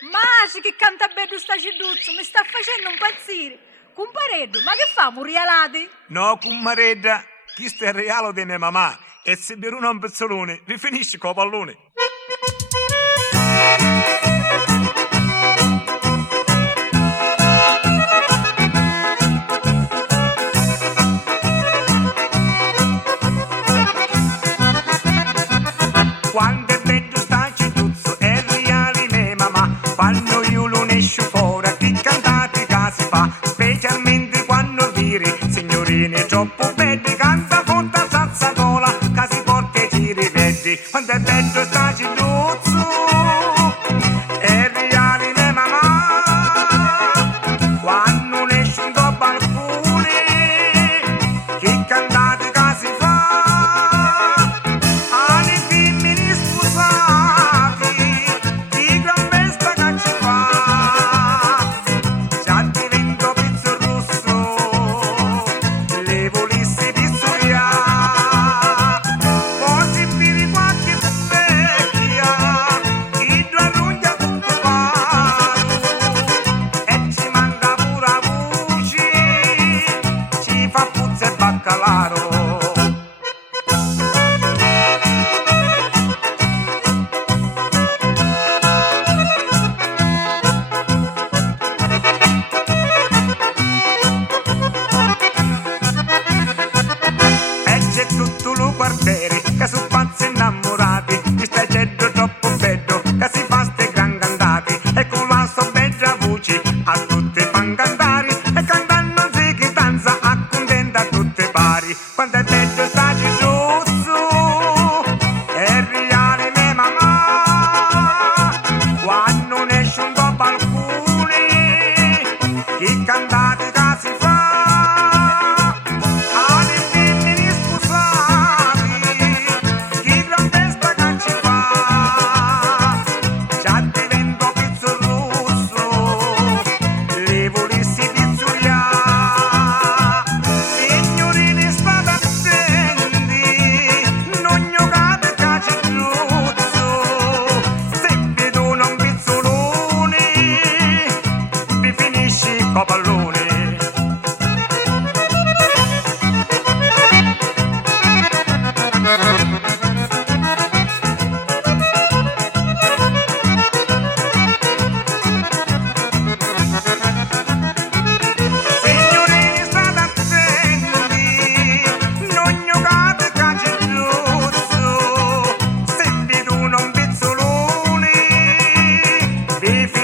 Masi che canta bello sta ciduzzo, mi sta facendo impazzire. Compareddo, ma che fa, murialati? No, cummaredda, questo è il regalo di mia mamma. E se per uno un pezzolone, vi finisce con pallone. Quando è bello sta cituzzo e reali mia mamma, quando io lo esce fuori che cantate che si fa, specialmente quando viri signorine troppo belli, canta fotta sazzacola che si porta e ci rivedi. Quando è bello sta cituzzo e reali mia mamma, quando ne esce un dopo alcuni che cantate che si fa. Tutto lo quartiere che sono pazzi innamorati, mi stai dicendo troppo bello che si fa ste gran cantate, e con la sua bella voce a tutte fan cantare, e cantando si che danza accontenta tutte pari. Quando è bello sta cicciuzzo è reale mia mamma, quando ne esce un po' alcuni che cantate che si fa. If